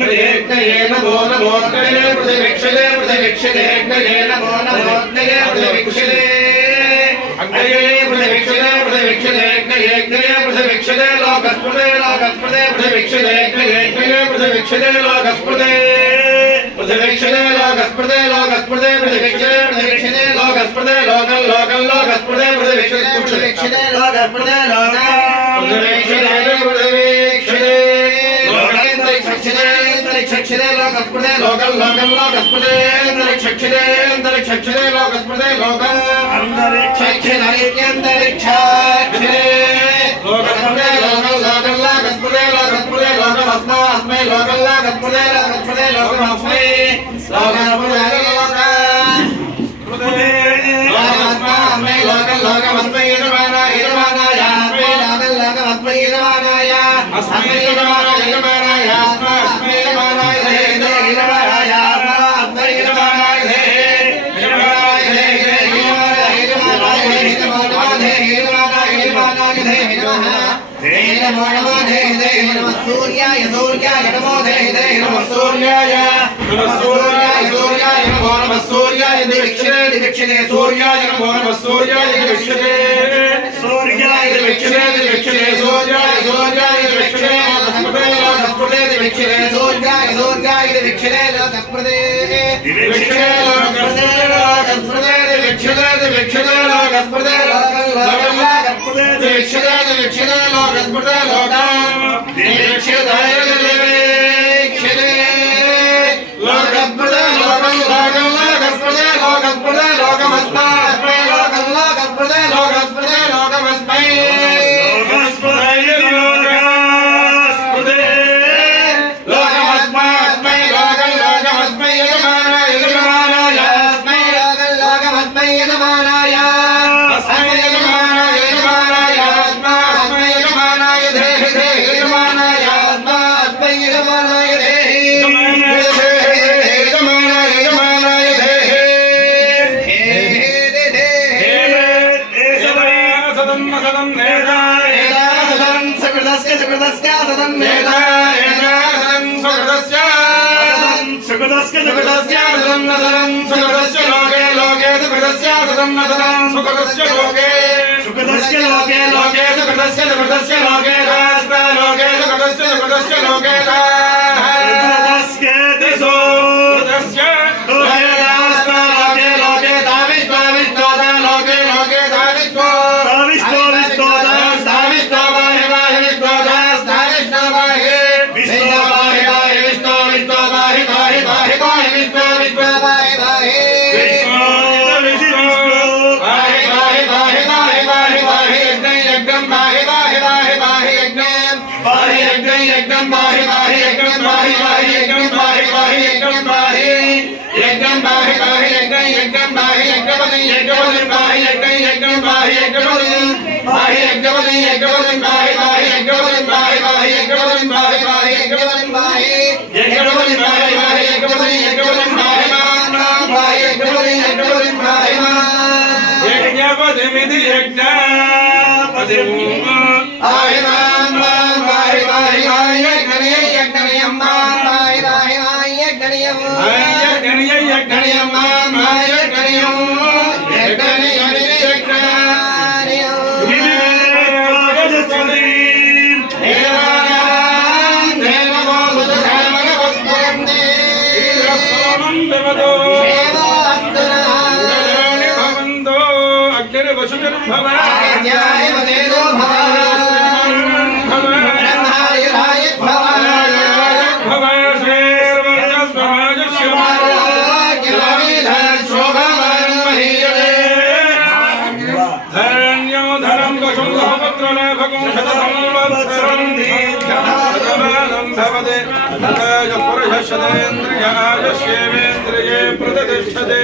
यज्ञये नमो नमोऽग्नये प्रतिवीक्षते प्रतिवीक्षते यज्ञये नमो नमोऽग्नये प्रतिवीक्षते अग्नये प्रतिवीक्षते प्रतिवीक्षते यज्ञये प्रतिवीक्षते लोकस्पृते लोकस्पृते प्रतिवीक्षते यज्ञये प्रतिवीक्षते लोकस्पृते प्रतिवीक्षते लोकस्पृते लोकस्पृते प्रतिवीक्षते प्रतिवीक्षते लोकस्पृते लोकं लोकं लोकस्पृते प्रतिवीक्षते प्रतिवीक्षते लोकस्पृते लोकं प्रतिवीक्षते प्रतिवीक्षते क्षक्षते लोकस्पृते लोकं लोकं लोकस्पृते अंतरिक्षक्षते अंतरिक्षक्षते लोकस्पृते लोकं अंतरिक्षक्षते अंतरिक्षक्षते लोकस्पृते लोकं लोकं लोकस्पृते लोकस्पृते लोकमस्मै अस्मै लोकं लोकस्पृते लोकस्पृते लोकमस्मै लोकस्पृते लोकमस्मै लोकं लोकमस्मै यजमानाय यजमानाय अस्मै लोकं लोकमस्मै यजमानाय अस्मै यजमानाय यजमानाय अस्मै अस्मै यजमानाय यजमानाय अस्मै यजमानाय यजमानाय नमो नमः नमः सूर्याय सूर्याय नमो नमः सूर्याय नमः सूर्याय सूर्याय नमो नमः सूर्याय दिविक्षते दिविक्षते सूर्याय नमो नमः सूर्याय दिविक्षते सूर्याय दिविक्षते दिविक्षते सूर्याय सूर्याय दिविक्षते लोकस्पृते लोकस्पृते दिविक्षते सूर्याय सूर्याय दिविक्षते लोकस्पृते दिविक्षते लोकस्पृते लोकस्पृते दिविक्षते दिविक्षते लोकस्पृते लोकं लोकं लोकस्पृते दिविक्षते दिविक्षते लोकस्पृते लोकं दिविक्षते दिविक्षते लोकस्पृते लोकं लोकं लोकस्पृते लोकस्पृते लोकमस्मै लोकं लोकस्पृते लोकस्पृते लोकमस्मै लोकस्पृते लोकस्पृते लोकमस्मै अस्मै लोकं लोकमस्मै यजमानाय यजमानाय अस्मै लोकं लोकमस्मै यजमानाय अस्मै यजमानाय यजमानाय अस्मै अस्मै यजमानाय देहि देहि यजमानाय अस्मै अस्मै यजमानाय देहि यजमानाय यजमानाय देहि सदं सदं नेता सदं सकृतस्य सकृतस्य सदं नेता सदं सकृतस्य सुकृतस्य सुकृतस्य सदं सदं सुकृतस्य लोके लोके सुकृतस्य सदं सदं सुकृतस्य लोके सुकृतस्य लोके लोके सुकृतस्य सुकृतस्य लोके राष्ट्र लोके सुकृतस्य सुकृतस्य लोके सुकृतस्य दिशो सुकृतस्य लोके राष्ट्र लोके लोके दाविष्टो विष्टोदा लोके लोके दाविष्टो दाविष्टो विष्टोदा दाविष्टो बाहे बाहे विष्टोदा दाविष्टो बाहे विष्टो बाहे बाहे विष्टो विष्टो बाहे बाहे बाहे बाहे विष्टो विष्टो बाहे बाहे विष्टो विष्टो बाहे बाहे बाहे बाहे बाहे बाहे यज्ञं यज्ञं बाहे बाहे बाहे बाहे यज्ञं बाहे यज्ञं यज्ञं बाहे बाहे यज्ञं बाहे बाहे यज्ञं बाहे बाहे यज्ञं बाहे यज्ञं बाहे बाहे यज्ञं यज्ञं बाहे यज्ञपति यज्ञपति बाहे यज्ञं यज्ञं बाहे यज्ञपति बाहे यज्ञपति यज्ञपति बाहे बाहे यज्ञपति बाहे बाहे यज्ञपति बाहे बाहे यज्ञपति बाहे यज्ञपति बाहे बाहे यज्ञपति यज्ञपति बाहे मान बाहे यज्ञपति यज्ञपति बाहे मान यज्ञपतिमिति यज्ञपति बाहे मान बाहे बाहे बाहे यज्ञनिय यज्ञनियं मान बाहे बाहे बाहे यज्ञनियं यज्ञनिय यज्ञनियं मान बाहे यज्ञनियं यज्ञनिय पुरुषेन्द्रिये प्रतिष्ठते